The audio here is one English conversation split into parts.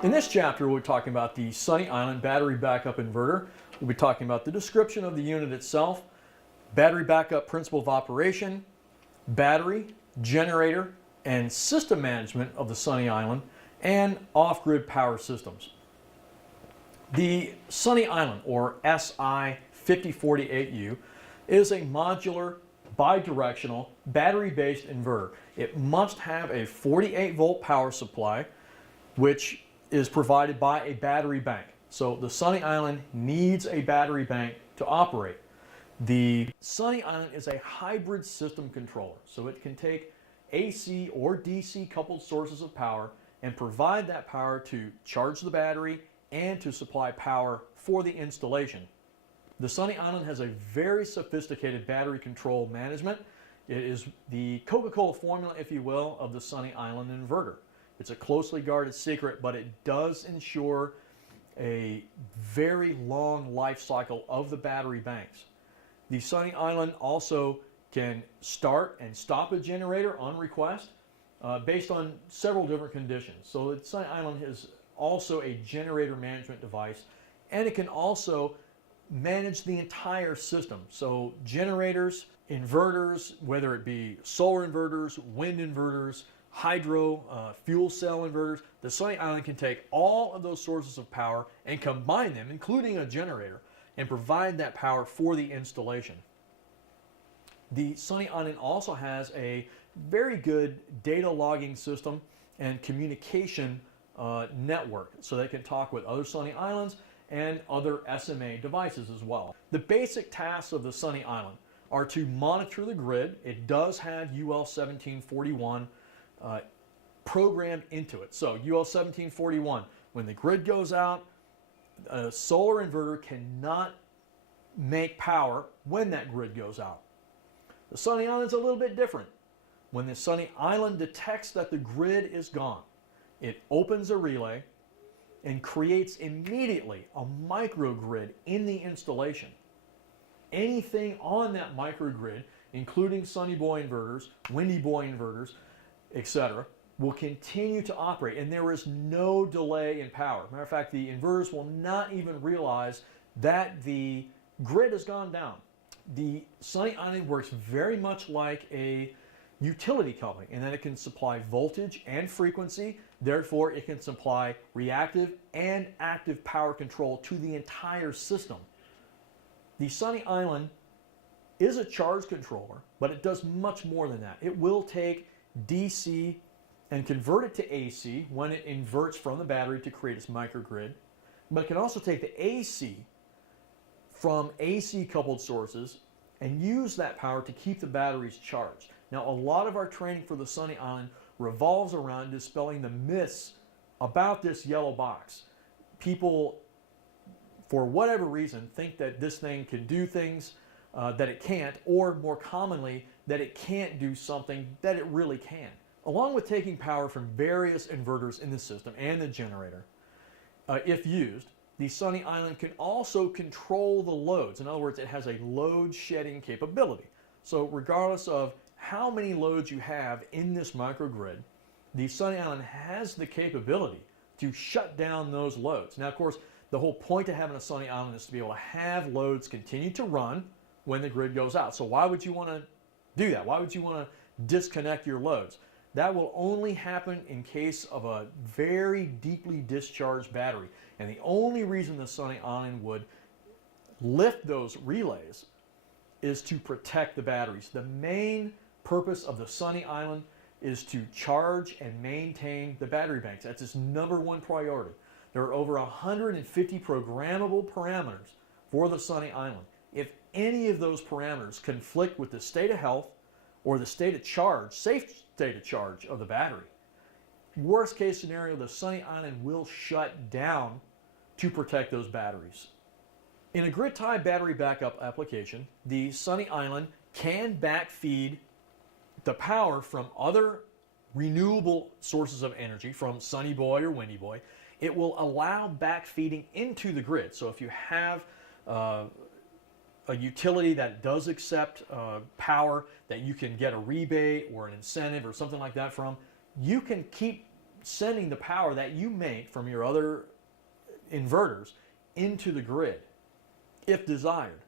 In this chapter, we'll be talking about the Sunny Island battery backup inverter. We'll be talking about the description of the unit itself, battery backup principle of operation, battery, generator, and system management of the Sunny Island, and off-grid power systems. The Sunny Island, or SI5048U, is a modular, bidirectional, battery-based inverter. It must have a 48-volt power supply, which is provided by a battery bank. So the Sunny Island needs a battery bank to operate. The Sunny Island is a hybrid system controller, so it can take AC or DC coupled sources of power and provide that power to charge the battery and to supply power for the installation. The Sunny Island has a very sophisticated battery control management. It is the Coca-Cola formula, if you will, of the Sunny Island inverter. It's a closely guarded secret, but it does ensure a very long life cycle of the battery banks. The Sunny Island also can start and stop a generator on request based on several different conditions. So the Sunny Island is also a generator management device, and it can also manage the entire system. So generators, inverters, whether it be solar inverters, wind inverters, hydro, fuel cell inverters, the Sunny Island can take all of those sources of power and combine them, including a generator, and provide that power for the installation. The Sunny Island also has a very good data logging system and communication network, so they can talk with other Sunny Islands and other SMA devices as well. The basic tasks of the Sunny Island are to monitor the grid. It does have UL 1741 programmed into it. So UL 1741, when the grid goes out, a solar inverter cannot make power when that grid goes out. The Sunny Island's a little bit different. When the Sunny Island detects that the grid is gone, it opens a relay and creates immediately a microgrid in the installation. Anything on that microgrid, including Sunny Boy inverters, Windy Boy inverters, etc., will continue to operate, and there is no delay in power. Matter of fact, the inverters will not even realize that the grid has gone down. The Sunny Island works very much like a utility company in that it can supply voltage and frequency. Therefore, it can supply reactive and active power control to the entire system. The Sunny Island is a charge controller, but it does much more than that. It will take DC and convert it to AC when it inverts from the battery to create its microgrid, but it can also take the AC from AC coupled sources and use that power to keep the batteries charged. Now, a lot of our training for the Sunny Island revolves around dispelling the myths about this yellow box. People, for whatever reason, think that this thing can do things that it can't, or more commonly, that it can't do something that it really can. Along with taking power from various inverters in the system and the generator, if used, the Sunny Island can also control the loads. In other words, it has a load shedding capability. So regardless of how many loads you have in this microgrid, the Sunny Island has the capability to shut down those loads. Now, of course, the whole point of having a Sunny Island is to be able to have loads continue to run when the grid goes out. So why would you want to do that? Why would you want to disconnect your loads? That will only happen in case of a very deeply discharged battery. And the only reason the Sunny Island would lift those relays is to protect the batteries. The main purpose of the Sunny Island is to charge and maintain the battery banks. That's its #1 priority. There are over 150 programmable parameters for the Sunny Island. If any of those parameters conflict with the state of health or the state of charge, safe state of charge of the battery, worst case scenario, the Sunny Island will shut down to protect those batteries. In a grid-tied battery backup application, the Sunny Island can backfeed the power from other renewable sources of energy, from Sunny Boy or Windy Boy. It will allow backfeeding into the grid. So if you have a utility that does accept power that you can get a rebate or an incentive or something like that from, you can keep sending the power that you make from your other inverters into the grid, if desired.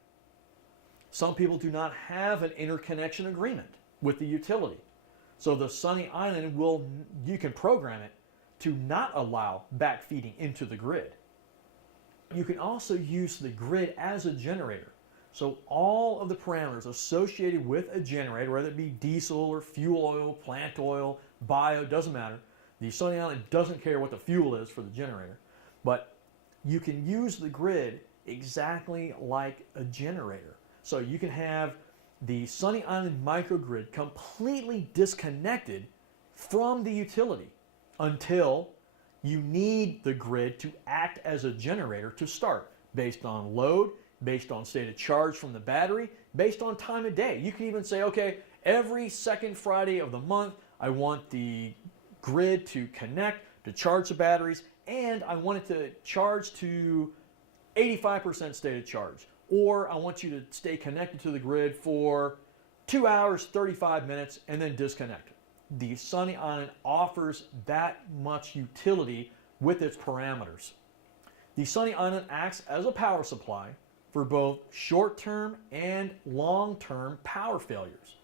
Some people do not have an interconnection agreement with the utility. So the Sunny Island you can program it to not allow backfeeding into the grid. You can also use the grid as a generator. So all of the parameters associated with a generator, whether it be diesel or fuel oil, plant oil, bio, doesn't matter. The Sunny Island doesn't care what the fuel is for the generator, but you can use the grid exactly like a generator. So you can have the Sunny Island microgrid completely disconnected from the utility until you need the grid to act as a generator to start, based on load, based on state of charge from the battery, based on time of day. You can even say, okay, every second Friday of the month, I want the grid to connect, to charge the batteries, and I want it to charge to 85% state of charge. Or I want you to stay connected to the grid for 2 hours, 35 minutes, and then disconnect. The Sunny Island offers that much utility with its parameters. The Sunny Island acts as a power supply for both short-term and long-term power failures.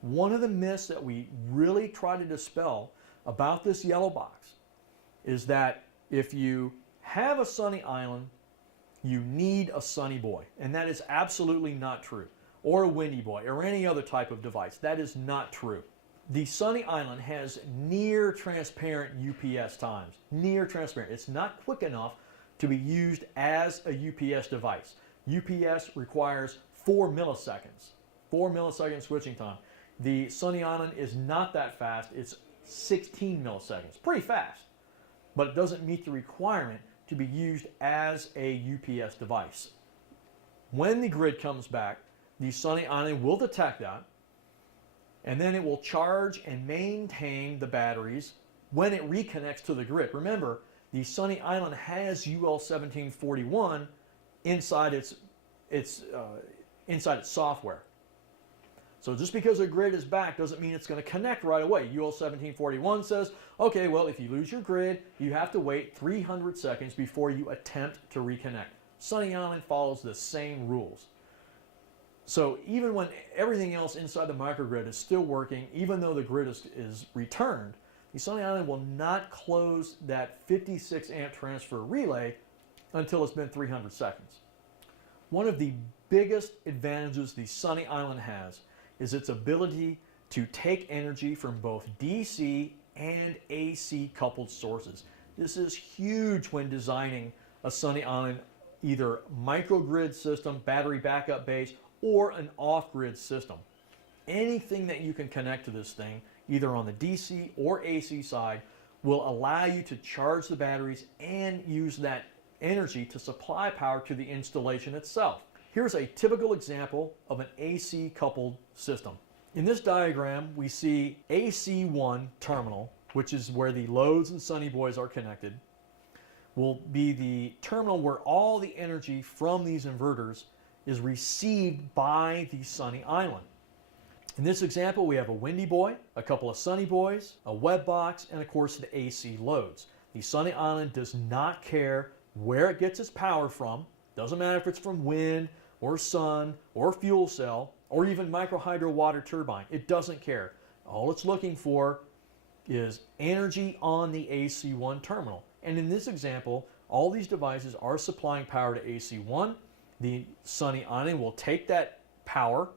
One of the myths that we really try to dispel about this yellow box is that if you have a Sunny Island, you need a Sunny Boy, and that is absolutely not true. Or a Windy Boy, or any other type of device. That is not true. The Sunny Island has near transparent UPS times. Near transparent. It's not quick enough to be used as a UPS device. UPS requires 4 milliseconds. 4 millisecond switching time. The Sunny Island is not that fast. It's 16 milliseconds. Pretty fast. But it doesn't meet the requirement to be used as a UPS device. When the grid comes back, the Sunny Island will detect that, and then it will charge and maintain the batteries when it reconnects to the grid. Remember, the Sunny Island has UL 1741 inside its software. So just because a grid is back doesn't mean it's going to connect right away. UL 1741 says, okay, well, if you lose your grid, you have to wait 300 seconds before you attempt to reconnect. Sunny Island follows the same rules. So even when everything else inside the microgrid is still working, even though the grid is returned, the Sunny Island will not close that 56 amp transfer relay until it's been 300 seconds. One of the biggest advantages the Sunny Island has is its ability to take energy from both DC and AC coupled sources. This is huge when designing a Sunny Island, either microgrid system, battery backup base, or an off-grid system. Anything that you can connect to this thing, either on the DC or AC side, will allow you to charge the batteries and use that energy to supply power to the installation itself. Here's a typical example of an AC coupled system. In this diagram, we see AC1 terminal, which is where the loads and Sunny Boys are connected, will be the terminal where all the energy from these inverters is received by the Sunny Island. In this example, we have a Windy Boy, a couple of Sunny Boys, a web box, and of course the AC loads. The Sunny Island does not care where it gets its power from. Doesn't matter if it's from wind or sun or fuel cell or even micro hydro water turbine. It doesn't care. All it's looking for is energy on the AC1 terminal. And in this example, all these devices are supplying power to AC1. The Sunny Island will take that power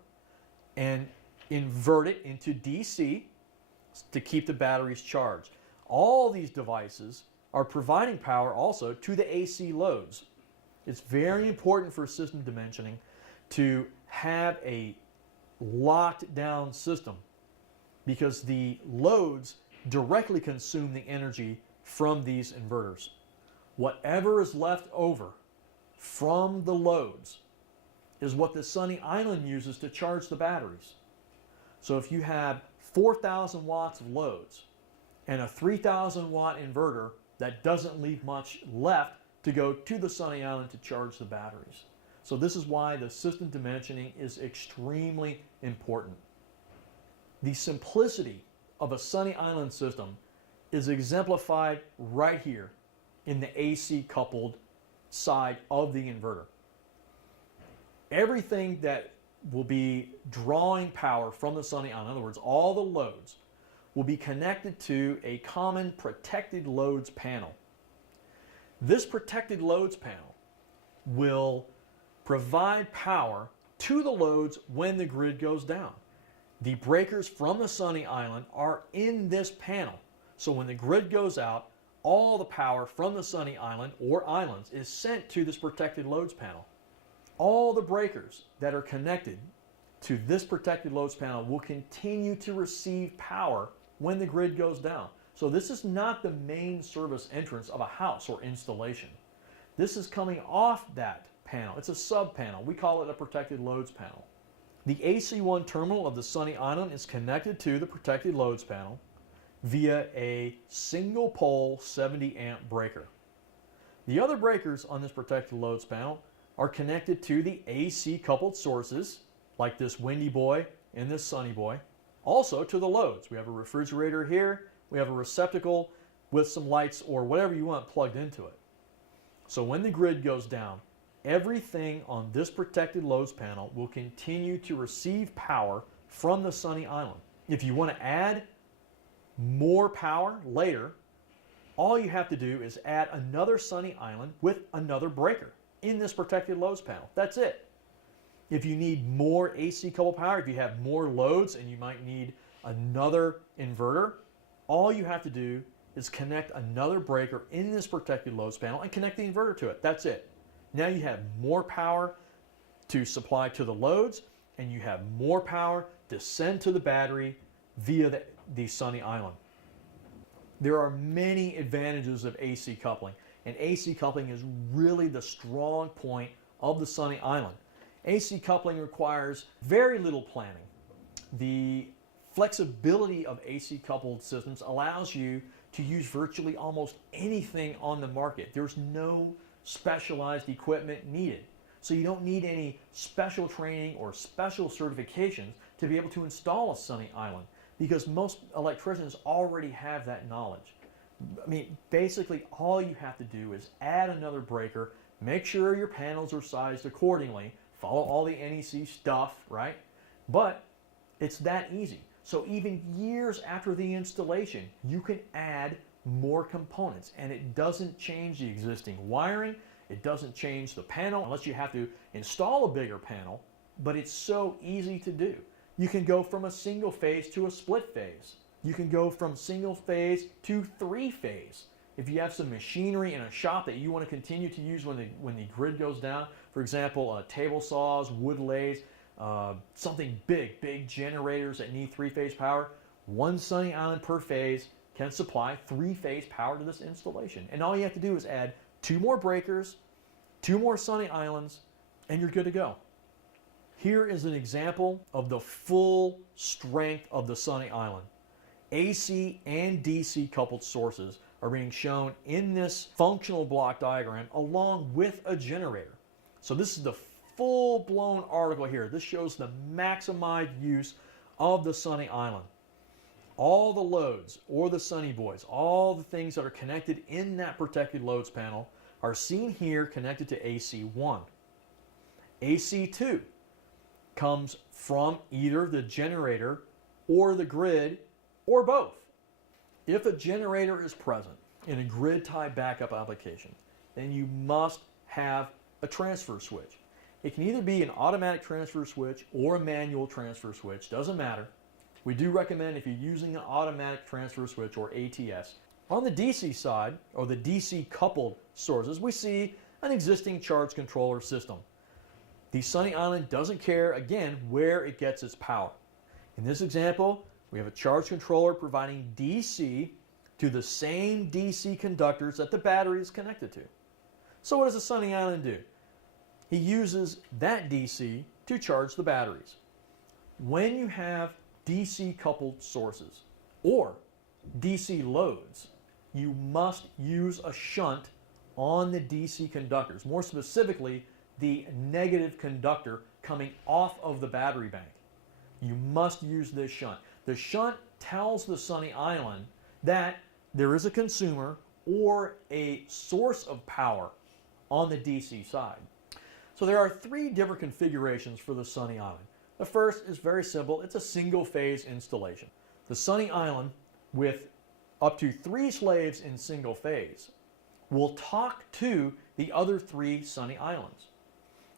and invert it into DC to keep the batteries charged. All these devices are providing power also to the AC loads. It's very important for system dimensioning to have a locked down system because the loads directly consume the energy from these inverters. Whatever is left over from the loads is what the Sunny Island uses to charge the batteries. So if you have 4,000 watts of loads and a 3,000 watt inverter, that doesn't leave much left to go to the Sunny Island to charge the batteries. So this is why the system dimensioning is extremely important. The simplicity of a Sunny Island system is exemplified right here in the AC coupled side of the inverter. Everything that will be drawing power from the sunny island, in other words, all the loads, will be connected to a common protected loads panel. This protected loads panel will provide power to the loads when the grid goes down. The breakers from the sunny island are in this panel. So when the grid goes out, all the power from the sunny island or islands is sent to this protected loads panel. All the breakers that are connected to this protected loads panel will continue to receive power when the grid goes down. So this is not the main service entrance of a house or installation. This is coming off that panel. It's a sub panel. We call it a protected loads panel. The AC1 terminal of the sunny island is connected to the protected loads panel via a single pole 70 amp breaker. The other breakers on this protected loads panel are connected to the AC coupled sources, like this windy boy and this sunny boy, also to the loads. We have a refrigerator here, we have a receptacle with some lights or whatever you want plugged into it. So when the grid goes down, everything on this protected loads panel will continue to receive power from the sunny island. If you want to add more power later, all you have to do is add another sunny island with another breaker in this protected loads panel. That's it. If you need more AC coupled power, if you have more loads and you might need another inverter, all you have to do is connect another breaker in this protected loads panel and connect the inverter to it. That's it. Now you have more power to supply to the loads, and you have more power to send to the battery via the sunny island. There are many advantages of AC coupling, and AC coupling is really the strong point of the sunny island. AC coupling requires very little planning. The flexibility of AC coupled systems allows you to use virtually almost anything on the market. There's no specialized equipment needed. So you don't need any special training or special certifications to be able to install a sunny island, because most electricians already have that knowledge. I mean, basically all you have to do is add another breaker, make sure your panels are sized accordingly, follow all the NEC stuff, right? But it's that easy. So even years after the installation, you can add more components, and it doesn't change the existing wiring, it doesn't change the panel unless you have to install a bigger panel, but it's so easy to do. You can go from a single phase to a split phase. You can go from single phase to 3-phase. If you have some machinery in a shop that you want to continue to use when the grid goes down, for example, table saws, wood lathes, something big generators that need 3-phase power, one sunny island per phase can supply 3-phase power to this installation. And all you have to do is add 2 more breakers, 2 more sunny islands, and you're good to go. Here is an example of the full strength of the sunny island. AC and DC coupled sources are being shown in this functional block diagram along with a generator. So this is the full-blown article here. This shows the maximized use of the sunny island. All the loads, or the sunny boys, all the things that are connected in that protected loads panel are seen here connected to AC1. AC2 comes from either the generator or the grid or both. If a generator is present in a grid tie backup application, then you must have a transfer switch. It can either be an automatic transfer switch or a manual transfer switch, doesn't matter. We do recommend, if you're using an automatic transfer switch or ATS. On the DC side, or the DC coupled sources, we see an existing charge controller system. The sunny island doesn't care, again, where it gets its power. In this example, we have a charge controller providing DC to the same DC conductors that the battery is connected to. So what does the sunny island do? He uses that DC to charge the batteries. When you have DC coupled sources or DC loads, you must use a shunt on the DC conductors. More specifically, the negative conductor coming off of the battery bank. You must use this shunt. The shunt tells the sunny island that there is a consumer or a source of power on the DC side. So there are three different configurations for the Sunny Island. The first is very simple. It's a single phase installation. The Sunny Island, with up to 3 slaves in single phase, will talk to the other 3 Sunny Islands.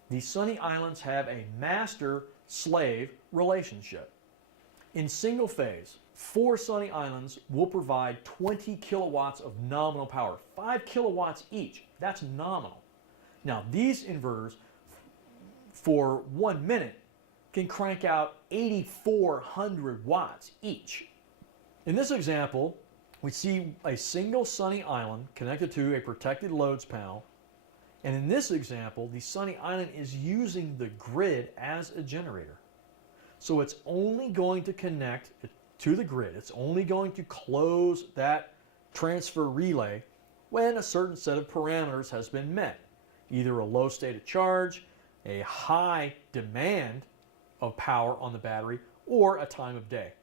The Sunny Islands have a master-slave relationship. In single phase, 4 Sunny Islands will provide 20 kilowatts of nominal power, 5 kilowatts each. That's nominal. Now, these inverters, for 1 minute, can crank out 8,400 watts each. In this example, we see a single Sunny Island connected to a protected loads panel. And in this example, the Sunny Island is using the grid as a generator. So it's only going to connect to the grid. It's only going to close that transfer relay when a certain set of parameters has been met. Either a low state of charge, a high demand of power on the battery, or a time of day.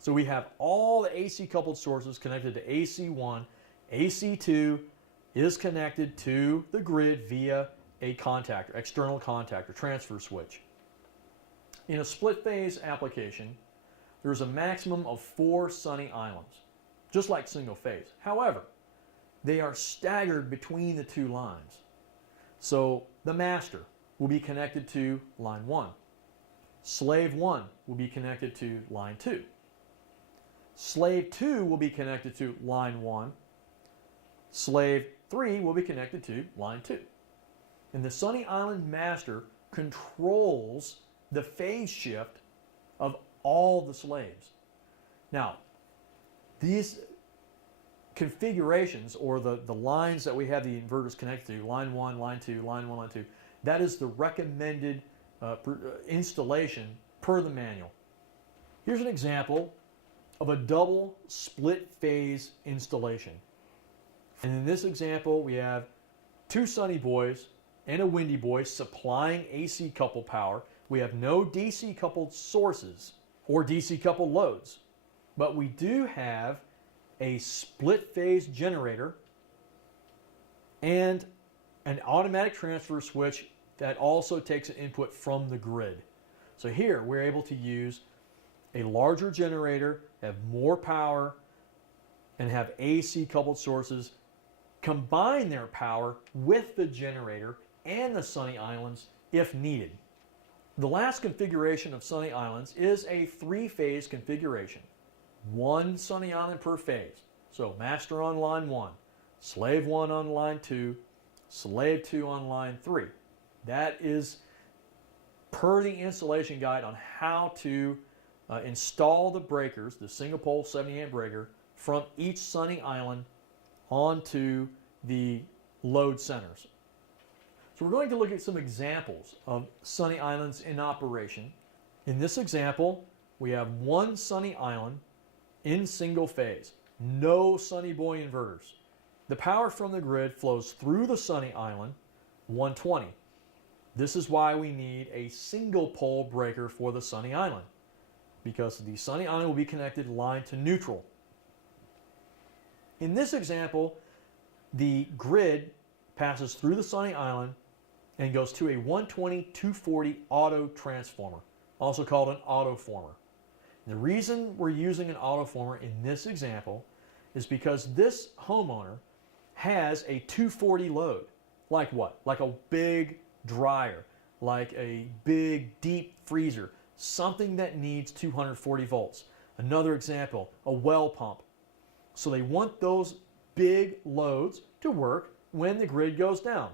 So we have all the AC coupled sources connected to AC1. AC2 is connected to the grid via a contactor, external contactor, transfer switch. In a split phase application, there's a maximum of 4 Sunny Islands, just like single phase. However, they are staggered between the 2 lines. So the master will be connected to line 1. Slave 1 will be connected to line 2. Slave 2 will be connected to line 1. Slave 3 will be connected to line 2. And the Sunny Island master controls the phase shift of all the slaves. Now, these configurations, or the lines that we have the inverters connected to, line 1, line 2, line 1, line 2, that is the recommended installation per the manual. Here's an example of a double split phase installation. And in this example, we have 2 Sunny Boys and a Windy Boy supplying AC coupled power. We have no DC coupled sources or DC coupled loads, but we do have a split phase generator and an automatic transfer switch that also takes an input from the grid. So here we're able to use a larger generator, have more power, and have AC coupled sources combine their power with the generator and the Sunny Islands if needed. The last configuration of Sunny Islands is a 3-phase configuration. 1 Sunny Island per phase. So master on line 1, slave 1 on line 2, slave 2 on line 3. That is per the installation guide on how to install the breakers, the single pole 70 amp breaker, from each Sunny Island onto the load centers. So we're going to look at some examples of Sunny Islands in operation. In this example, we have 1 Sunny Island in single phase, no Sunny Boy inverters. The power from the grid flows through the Sunny Island 120. This is why we need a single pole breaker for the Sunny Island, because the Sunny Island will be connected line to neutral. In this example, the grid passes through the Sunny Island and goes to a 120-240 auto transformer, also called an autoformer. The reason we're using an autoformer in this example is because this homeowner has a 240 load. Like what? Like a big dryer, like a big deep freezer, something that needs 240 volts. Another example, a well pump. So they want those big loads to work when the grid goes down.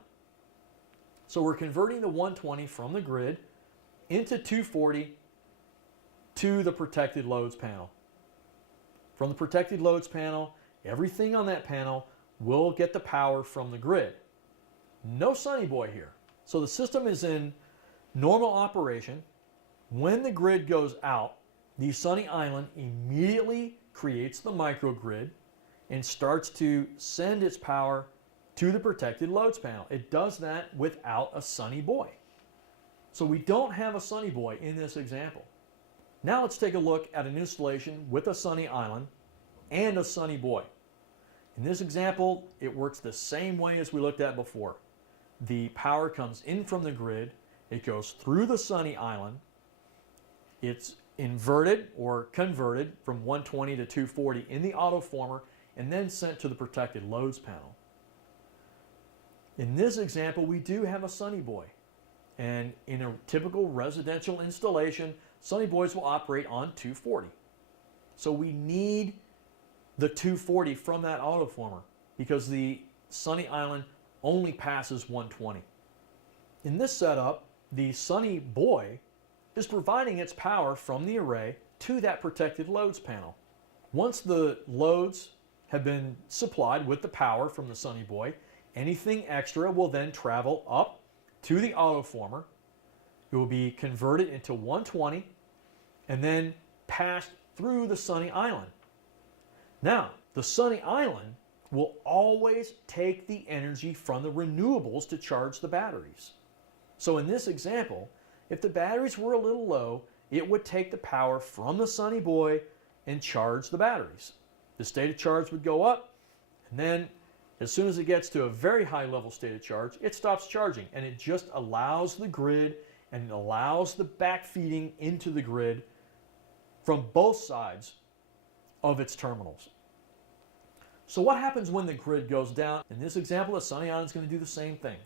So we're converting the 120 from the grid into 240 to the protected loads panel. From the protected loads panel, everything on that panel will get the power from the grid. No Sunny Boy here. So the system is in normal operation. When the grid goes out, the Sunny Island immediately creates the microgrid and starts to send its power to the protected loads panel. It does that without a Sunny Boy. So we don't have a Sunny Boy in this example. Now let's take a look at an installation with a Sunny Island and a Sunny Boy. In this example, it works the same way as we looked at before. The power comes in from the grid, it goes through the sunny island, it's inverted or converted from 120 to 240 in the autoformer, and then sent to the protected loads panel. In this example, we do have a Sunny Boy. And in a typical residential installation, Sunny Boys will operate on 240. So we need the 240 from that autoformer because the Sunny Island only passes 120. In this setup, the Sunny Boy is providing its power from the array to that protected loads panel. Once the loads have been supplied with the power from the Sunny Boy, anything extra will then travel up to the autoformer. It will be converted into 120 and then passed through the Sunny Island. Now, the Sunny Island will always take the energy from the renewables to charge the batteries. So in this example, if the batteries were a little low, it would take the power from the Sunny Boy and charge the batteries. The state of charge would go up, and then as soon as it gets to a very high level state of charge, it stops charging, and it just allows the grid and allows the backfeeding into the grid from both sides of its terminals. So what happens when the grid goes down? In this example, the Sunny Island is going to do the same thing.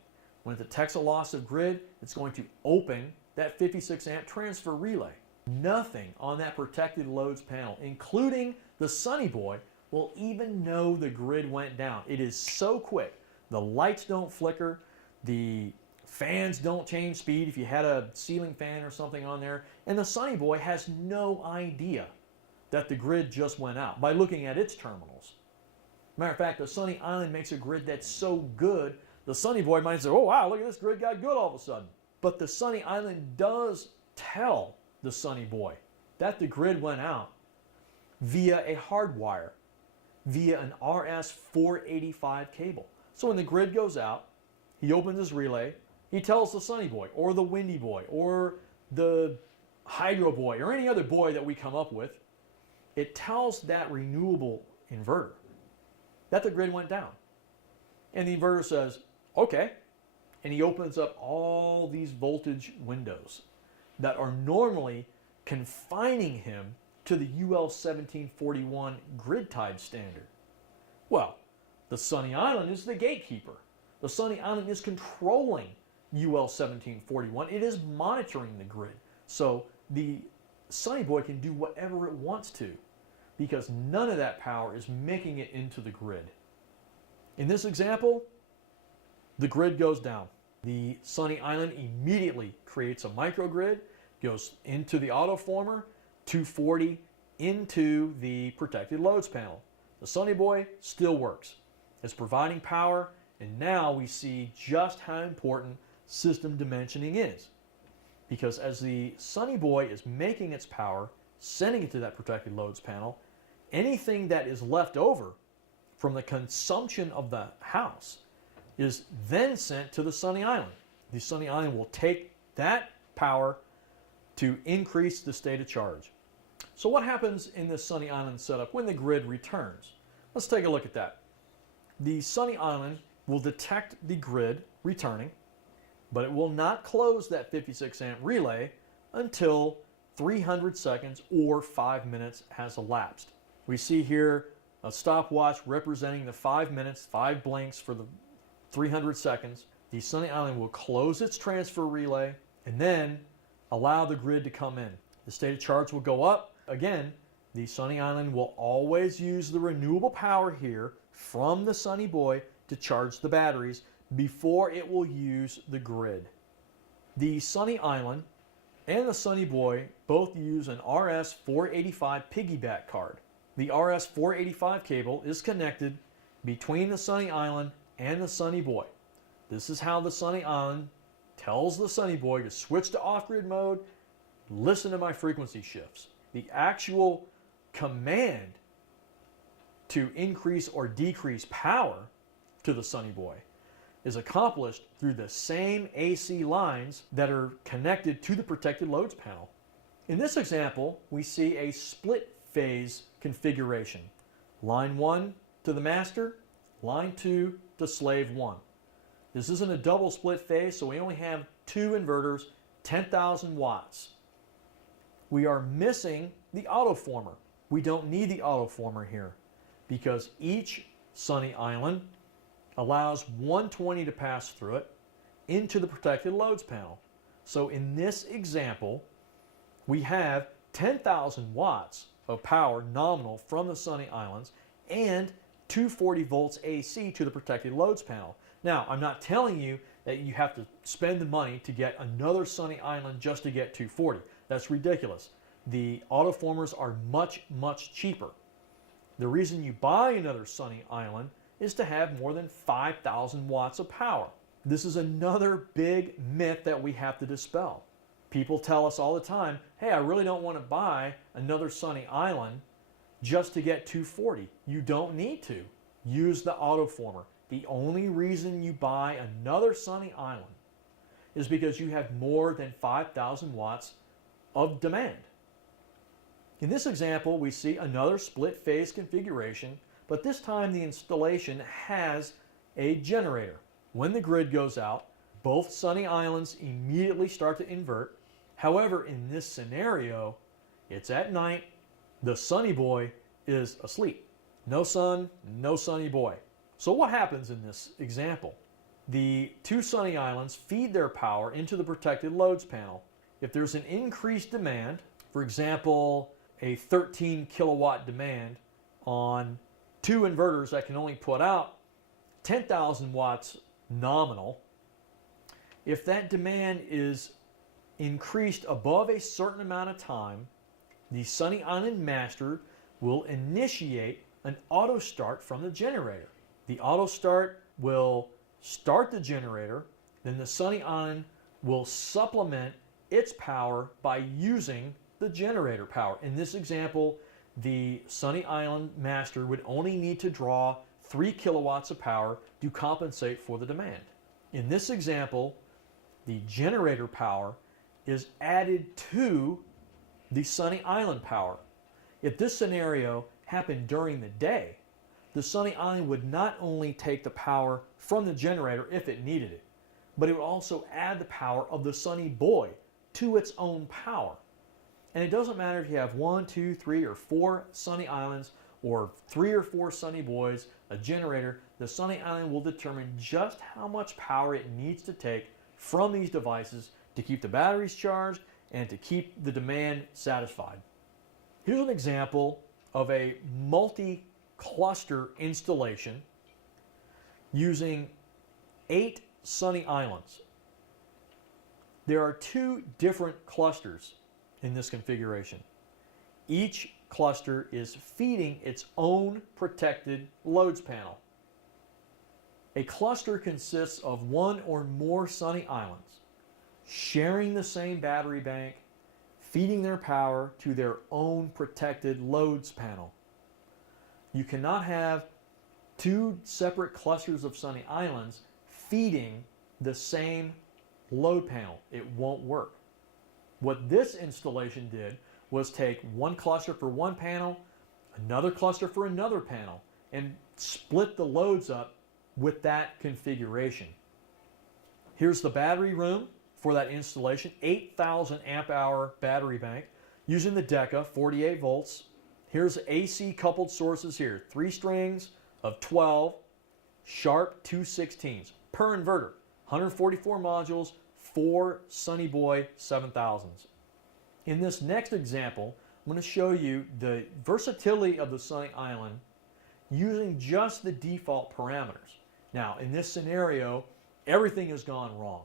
When it detects a loss of grid, it's going to open that 56 amp transfer relay. Nothing on that protected loads panel, including the Sunny Boy, will even know the grid went down. It is so quick. The lights don't flicker, the fans don't change speed if you had a ceiling fan or something on there, and the Sunny Boy has no idea that the grid just went out by looking at its terminals. Matter of fact, the Sunny Island makes a grid that's so good, the Sunny Boy might say, oh wow, look at this grid got good all of a sudden. But the Sunny Island does tell the Sunny Boy that the grid went out via a hard wire, via an RS-485 cable. So when the grid goes out, he opens his relay, he tells the Sunny Boy or the Windy Boy or the Hydro Boy or any other boy that we come up with, it tells that renewable inverter that the grid went down. And the inverter says, okay, and he opens up all these voltage windows that are normally confining him to the UL 1741 grid tied standard. Well, the Sunny Island is the gatekeeper. The Sunny Island is controlling UL 1741. It is monitoring the grid. So the Sunny Boy can do whatever it wants to because none of that power is making it into the grid. In this example, the grid goes down. The Sunny Island immediately creates a microgrid, goes into the autoformer, 240 into the protected loads panel. The Sunny Boy still works. It's providing power, and now we see just how important system dimensioning is. Because as the Sunny Boy is making its power, sending it to that protected loads panel, anything that is left over from the consumption of the house is then sent to the Sunny Island. The Sunny Island will take that power to increase the state of charge. So what happens in this Sunny Island setup when the grid returns? Let's take a look at that. The Sunny Island will detect the grid returning, but it will not close that 56 amp relay until 300 seconds or 5 minutes has elapsed. We see here a stopwatch representing the 5 minutes, 5 blinks for the 300 seconds. The Sunny Island will close its transfer relay and then allow the grid to come in. The state of charge will go up. Again, the Sunny Island will always use the renewable power here from the Sunny Boy to charge the batteries before it will use the grid. The Sunny Island and the Sunny Boy both use an RS-485 piggyback card. The RS-485 cable is connected between the Sunny Island and the Sunny Boy. This is how the Sunny Island tells the Sunny Boy to switch to off-grid mode, listen to my frequency shifts. The actual command to increase or decrease power to the Sunny Boy is accomplished through the same AC lines that are connected to the protected loads panel. In this example, we see a split phase configuration. Line 1 to the master, line 2 to slave 1. This isn't a double split phase, so we only have 2 inverters, 10,000 watts. We are missing the autoformer. We don't need the autoformer here because each sunny island allows 120 to pass through it into the protected loads panel. So in this example, we have 10,000 watts of power nominal from the sunny islands and 240 volts AC to the protected loads panel. Now, I'm not telling you that you have to spend the money to get another sunny island just to get 240. That's ridiculous. The autoformers are much, much cheaper. The reason you buy another sunny island is to have more than 5,000 watts of power. This is another big myth that we have to dispel. People tell us all the time, hey, I really don't want to buy another sunny island just to get 240. You don't need to. Use the autoformer. The only reason you buy another sunny island is because you have more than 5,000 watts of demand. In this example, we see another split phase configuration, but this time the installation has a generator. When the grid goes out, both sunny islands immediately start to invert. However, in this scenario, it's at night, the sunny boy is asleep. No sun, no sunny boy. So what happens in this example? The 2 sunny islands feed their power into the protected loads panel. If there's an increased demand, for example, a 13 kilowatt demand on 2 inverters that can only put out 10,000 watts nominal, if that demand is increased above a certain amount of time, the sunny island master will initiate an auto start from the generator. The auto start will start the generator, then the sunny island will supplement its power by using the generator power. In this example, the sunny island master would only need to draw 3 kilowatts of power to compensate for the demand. In this example, the generator power is added to the sunny island power. If this scenario happened during the day, the sunny island would not only take the power from the generator if it needed it, but it would also add the power of the sunny boy to its own power. And it doesn't matter if you have 1, 2, 3, or 4 sunny islands, or 3 or 4 sunny boys, a generator. The sunny island will determine just how much power it needs to take from these devices to keep the batteries charged and to keep the demand satisfied. Here's an example of a multi-cluster installation using 8 sunny islands. There are 2 different clusters in this configuration. Each cluster is feeding its own protected loads panel. A cluster consists of 1 or more sunny islands sharing the same battery bank, feeding their power to their own protected loads panel. You cannot have 2 separate clusters of sunny islands feeding the same load panel. It won't work. What this installation did was take 1 cluster for 1 panel, another cluster for another panel, and split the loads up with that configuration. Here's the battery room for that installation, 8,000 amp hour battery bank using the Deca, 48 volts. Here's AC coupled sources here, 3 strings of 12 sharp 216s per inverter, 144 modules, 4 Sunny Boy 7000s. In this next example, I'm going to show you the versatility of the Sunny Island using just the default parameters. Now, in this scenario, everything has gone wrong.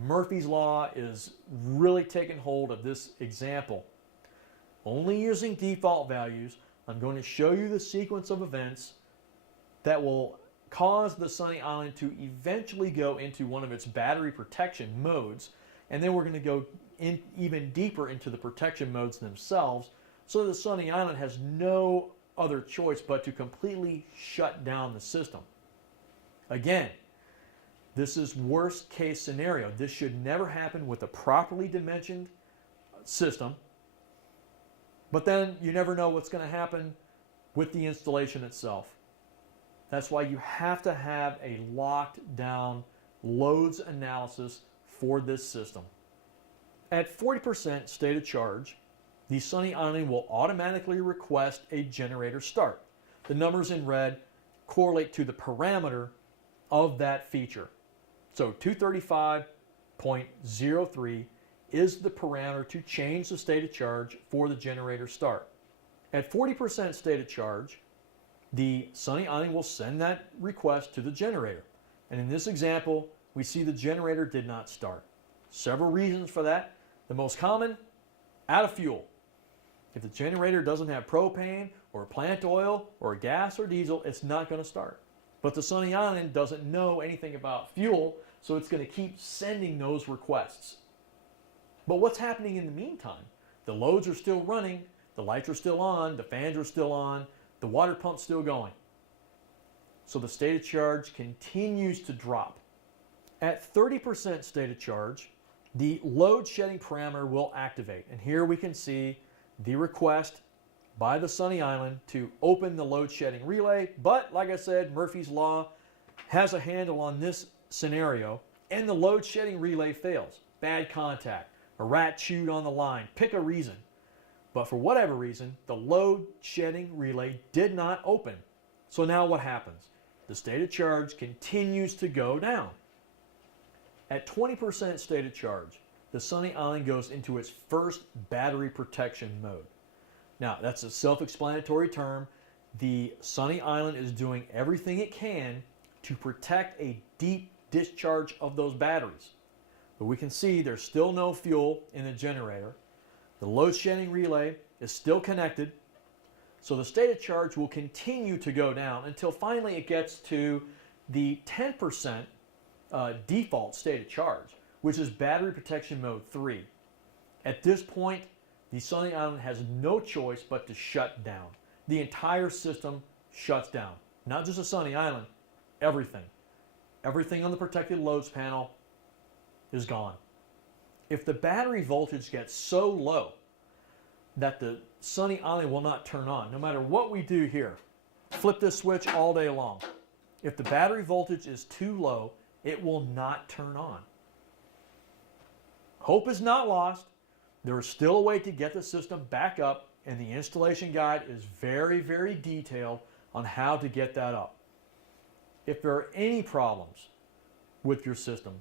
Murphy's Law is really taking hold of this example. Only using default values, I'm going to show you the sequence of events that will cause the Sunny Island to eventually go into one of its battery protection modes, and then we're going to go in even deeper into the protection modes themselves, so the Sunny Island has no other choice but to completely shut down the system. Again, this is worst case scenario. This should never happen with a properly dimensioned system, but then you never know what's going to happen with the installation itself. That's why you have to have a locked down loads analysis for this system. At 40% state of charge, the Sunny Island will automatically request a generator start. The numbers in red correlate to the parameter of that feature. So 235.03 is the parameter to change the state of charge for the generator start. At 40% state of charge, the Sunny Island will send that request to the generator. And in this example, we see the generator did not start. Several reasons for that. The most common, out of fuel. If the generator doesn't have propane or plant oil or gas or diesel, it's not going to start. But the Sunny Island doesn't know anything about fuel, so it's going to keep sending those requests. But what's happening in the meantime? The loads are still running, the lights are still on, the fans are still on, the water pump's still going. So the state of charge continues to drop. At 30% state of charge, the load shedding parameter will activate. And here we can see the request by the Sunny Island to open the load shedding relay. But like I said, Murphy's Law has a handle on this scenario, and the load shedding relay fails. Bad contact, a rat chewed on the line, pick a reason. But for whatever reason, the load shedding relay did not open. So now what happens? The state of charge continues to go down. At 20% state of charge, the Sunny Island goes into its first battery protection mode. Now, that's a self-explanatory term. The Sunny Island is doing everything it can to protect a deep discharge of those batteries. But we can see there's still no fuel in the generator. The load shedding relay is still connected, so the state of charge will continue to go down until finally it gets to the 10% default state of charge, which is battery protection mode 3. At this point, the Sunny Island has no choice but to shut down. The entire system shuts down. Not just the Sunny Island, everything. Everything on the protected loads panel is gone. If the battery voltage gets so low that the Sunny Island will not turn on, no matter what we do here, flip this switch all day long. If the battery voltage is too low, it will not turn on. Hope is not lost. There is still a way to get the system back up, and the installation guide is very, very detailed on how to get that up. If there are any problems with your system,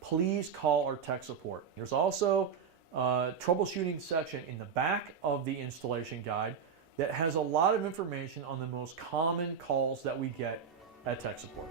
please call our tech support. There's also a troubleshooting section in the back of the installation guide that has a lot of information on the most common calls that we get at tech support.